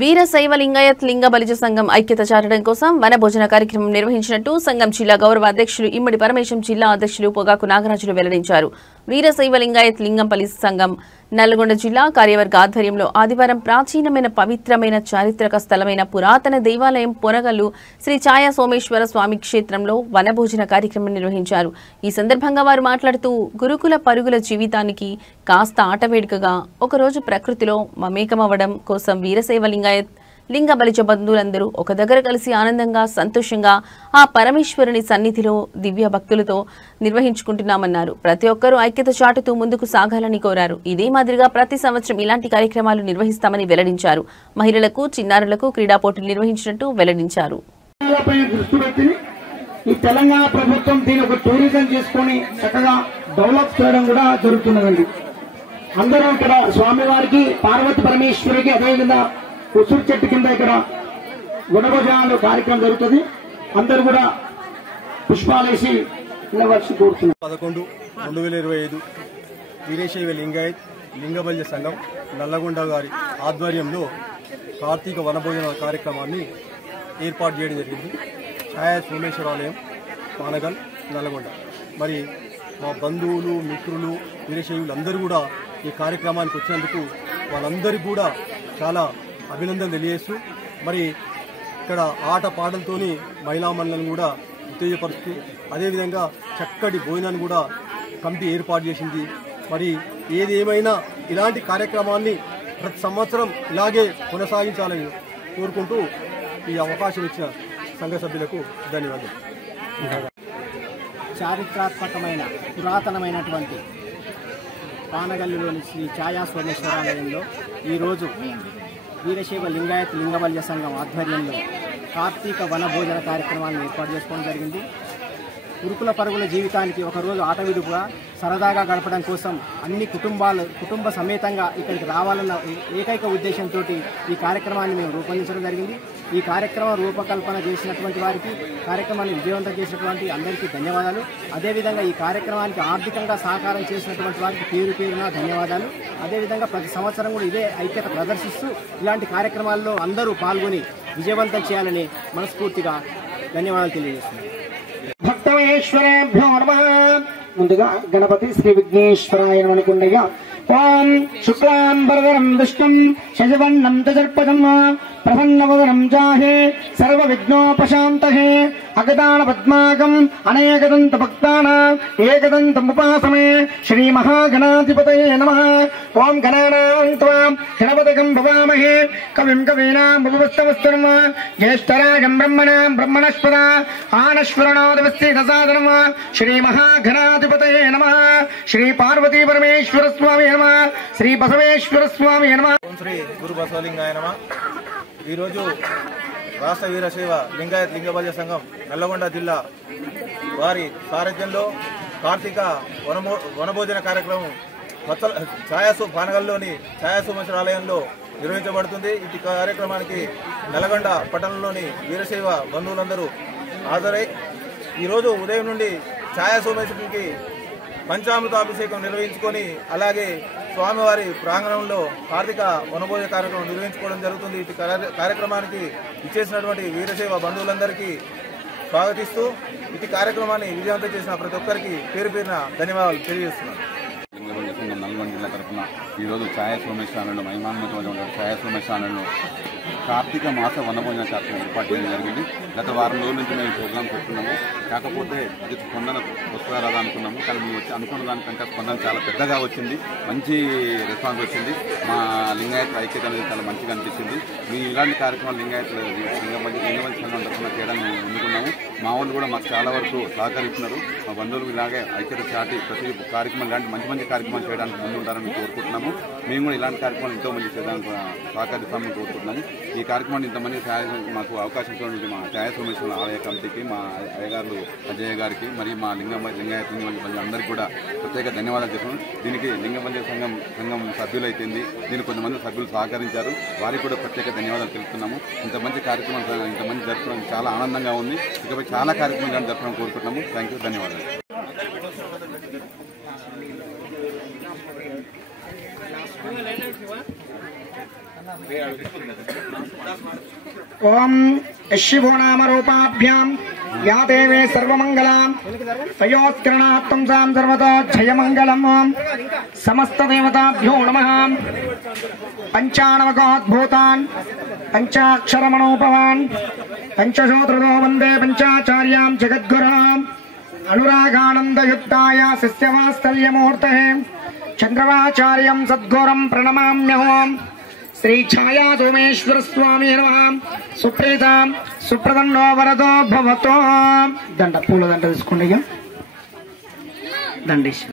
వీరశైవ లింగాయత్ లింగ బలిజ సంఘం ఐక్యత చాటడం కోసం వన భోజన కార్యక్రమం నిర్వహించినట్టు సంఘం జిల్లా గౌరవ అధ్యక్షులు ఇమ్మడి పరమేశం, జిల్లా అధ్యక్షులు పొగాకు నాగరాజులు వెల్లడించారు. వీరశైవ లింగాయత్ లింగం బలిజ సంఘం నల్గొండ జిల్లా కార్యవర్గ ఆధ్వర్యంలో ఆదివారం ప్రాచీనమైన పవిత్రమైన చారిత్రక స్థలమైన పురాతన దేవాలయం పొనగల్లు శ్రీ ఛాయా సోమేశ్వర స్వామి క్షేత్రంలో వనభోజన కార్యక్రమం నిర్వహించారు. ఈ సందర్భంగా వారు మాట్లాడుతూ గురుకుల పరుగుల జీవితానికి కాస్త ఆటవేడుకగా ఒకరోజు ప్రకృతిలో మమేకమవ్వడం కోసం వీరశైవ లింగాయత్ లింగ బలిజ బంధువులందరూ ఒక దగ్గర కలిసి ఆనందంగా సంతోషంగా ఆ పరమేశ్వరుని సన్నిధిలో దివ్య భక్తులతో నిర్వహించుకుంటున్నామన్నారు. ప్రతి ఒక్కరూ ఐక్యత చాటుతూ ముందుకు సాగాలని కోరారు. ఇదే మాదిరిగా ప్రతి సంవత్సరం ఇలాంటి కార్యక్రమాలు నిర్వహిస్తామని వెల్లడించారు. మహిళలకు, చిన్నారులకు క్రీడా పోటీలు నిర్వహించినట్టు వెల్లడించారు. ఈ తెలంగాణ ప్రభుత్వం దీని ఒక టూరిజం చేసుకుని చక్కగా డెవలప్ చేయడం కూడా జరుగుతున్నదండి. అందరూ ఇక్కడ స్వామివారికి, పార్వతి పరమేశ్వరికి, అదేవిధంగా ఉసురు చెట్టు కింద ఇక్కడ వనభోజనాలు కార్యక్రమం జరుగుతుంది. అందరూ కూడా పుష్పాలేసి కోరుతున్నారు. 11/2025 వీరశైవ లింగాయత్ లింగ బలిజ సంఘం నల్లగొండ గారి ఆధ్వర్యంలో కార్తీక వనభోజన కార్యక్రమాన్ని ఏర్పాటు చేయడం జరిగింది. ఛాయా సోమేశ్వరాలయం, పానగల్, నల్లగొండ. మరి మా బంధువులు, మిత్రులు, వీరశైవులు అందరూ కూడా ఈ కార్యక్రమానికి వచ్చినందుకు వాళ్ళందరికీ కూడా చాలా అభినందన తెలియజేస్తూ, మరి ఇక్కడ ఆట పాటలతోని మహిళా మండలిని కూడా ఉత్తేజపరుస్తూ, అదేవిధంగా చక్కటి భోజనాన్ని కూడా కమిటీ ఏర్పాటు చేసింది. మరి ఏది ఏమైనా ఇలాంటి కార్యక్రమాన్ని ప్రతి సంవత్సరం ఇలాగే కొనసాగించాలని కోరుకుంటూ ఈ అవకాశం ఇచ్చిన సంఘ సభ్యులకు ధన్యవాదాలు. చారిత్రాత్మకమైన పురాతనమైనటువంటి పానగల్లులోని శ్రీ ఛాయా సోమేశ్వరాలయంలో ఈరోజు వీరశైవ లింగాయత్ లింగ బలిజ సంఘం ఆధ్వర్యంలో కార్తీక వన భోజన కార్యక్రమాలను ఏర్పాటు చేసుకోవడం జరిగింది. గురుకుల పరుగుల జీవితానికి ఒకరోజు ఆటవిడుపుగా సరదాగా గడపడం కోసం అన్ని కుటుంబ సమేతంగా ఇక్కడికి రావాలన్న ఏకైక ఉద్దేశంతో ఈ కార్యక్రమాన్ని మేము రూపొందించడం జరిగింది. ఈ కార్యక్రమం రూపకల్పన చేసినటువంటి వారికి, కార్యక్రమాన్ని విజయవంతం చేసినటువంటి అందరికీ ధన్యవాదాలు. అదేవిధంగా ఈ కార్యక్రమానికి ఆర్థికంగా సహకారం చేసినటువంటి వారికి పేరున ధన్యవాదాలు. అదేవిధంగా ప్రతి సంవత్సరం కూడా ఇదే ఐక్యత ప్రదర్శిస్తూ ఇలాంటి కార్యక్రమాల్లో అందరూ పాల్గొని విజయవంతం చేయాలని మనస్ఫూర్తిగా ధన్యవాదాలు తెలియజేస్తున్నాను. భక్తమహేశ్వరేభ్యో నమః. ముందుగా గణపతి శ్రీ విఘ్నేశ్వరాయ అనుకుండగా ఓం శుక్లాంబరధరం విష్ణుం శశివర్ణం చతుర్భుజం ప్రసన్నవదనం జాహే సర్వ విఘ్నోపశాంతహే అగదాన పద్మాకం అనేకదంత భక్తానాం ఏకదంతముపాసమే శ్రీ మహాగణాధిపతయే నమః. ఓం గణానాం త్వాం గణపతికం భవామహే కవిం కవీనాం ఉపవస్తవస్తుం జ్యేష్ఠరాజం బ్రహ్మణస్పద ఆనశ్వరణోదవస్థితసాదనం శ్రీ మహాగణాధిపతయే నమః. శ్రీ పార్వతీ పరమేశ్వర స్వామి నమః. శ్రీ బసవేశ్వర స్వామి నమః. శ్రీ గురు బసవలింగాయ నమః. ఈరోజు రాష్ట్ర వీరశైవ లింగాయత్ లింగ బలిజ సంఘం నల్లగొండ జిల్లా వారి సారథ్యంలో కార్తీక వనభోజన కార్యక్రమం పానగల్లోని ఛాయా సోమేశ్వర ఆలయంలో నిర్వహించబడుతుంది. ఈ కార్యక్రమానికి నల్లగొండ పట్టణంలోని వీరశైవ బంధువులందరూ హాజరై ఈరోజు ఉదయం నుండి ఛాయా సోమేశ్వరునికి పంచామృతాభిషేకం నిర్వహించుకొని అలాగే స్వామివారి ప్రాంగణంలో కార్తీక వనభోజ కార్యక్రమం నిర్వహించుకోవడం జరుగుతుంది. ఈ కార్యక్రమానికి ఇచ్చేసినటువంటి వీరశైవ బంధువులందరికీ స్వాగతిస్తూ ఇటు కార్యక్రమాన్ని విజయవంతం చేసిన ప్రతి ఒక్కరికి పేరున ధన్యవాదాలు తెలియజేస్తున్నాను. నల్గొండ జిల్లా తరఫున ఈరోజు ఛాయా సోమేశ్వరంలో మహిమాన్వితమైన ఛాయా సోమేశ్వరంలో కార్తీక మాస వనభోజన కార్యక్రమం ఏర్పాటు చేయడం జరిగింది. గత వారం రోజుల నుంచి మేము ప్రోగ్రాం పెట్టుకున్నాము. కాకపోతే అది స్పందన వస్తారాదా అనుకున్నాము, కానీ మేము వచ్చి అనుకున్న దానికంటే స్పందన చాలా పెద్దగా వచ్చింది. మంచి రెస్పాన్స్ వచ్చింది. మా లింగాయత్ ఐక్యత అనేది చాలా మంచిగా అనిపించింది. మేము ఇలాంటి కార్యక్రమాలు లింగాయత్ లింగబలి సంఘం తరఫున చేయడానికి మేము ముందుకున్నాము. మా వాళ్ళు కూడా మాకు చాలా వరకు సహకరిస్తున్నారు. మా బంధువులు ఇలాగే ఐక్యత చాటి ప్రతి కార్యక్రమం ఇలాంటి మంచి కార్యక్రమాలు చేయడానికి ముందుంటారని కోరుకుంటున్నాము. మేము కూడా ఇలాంటి కార్యక్రమాలు ఎంతో మంది చేయడానికి సహకరిస్తామని కోరుకుంటున్నాము. ఈ కార్యక్రమాన్ని ఇంతమంది మాకు అవకాశం ఇచ్చినటువంటి మా ఛాయా సోమేశ్వర ఆలయ కమిటీకి, మా అయ్యగారు అజయ్ గారికి, మరియు మా లింగాయత్ లింగబలి అందరికీ కూడా ప్రత్యేక ధన్యవాదాలు చెప్తున్నాను. దీనికి లింగబలి సంఘం సభ్యులైతుంది. దీనికి కొంతమంది సభ్యులు సహకరించారు. వారికి కూడా ప్రత్యేక ధన్యవాదాలు తెలుపుతున్నాము. ఇంత మంచి కార్యక్రమం ఇంతమంది జరపడం చాలా ఆనందంగా ఉంది. ఇకపై చాలా కార్యక్రమాలు జరపడం కోరుకుంటున్నాము. థ్యాంక్ యూ, ధన్యవాదాలు. They are ఓం శివో నామ రూపాభ్యాం యాదేవే సర్వమంగళం తయోత్కరణాత్తం సాం సర్వతో జయమంగళం సమస్త దేవతాభ్యో నమః పంచానవకోద్భూతాన్ పంచాక్షరమణోపవాన్ పంచశోత్రదో వందే పంచాచార్యాం జగద్గురుణాం అనురాగానందయుక్తాయ శిష్యవాత్సల్యమూర్తే చంద్రమాచార్యం సద్గురం ప్రణమామ్యహం శ్రీ ఛాయా సోమేశ్వర స్వామి నమః సుప్రీత సుప్రదన్నో వరదో భవతో దండ పూల దండ తీసుకోండి దండేసి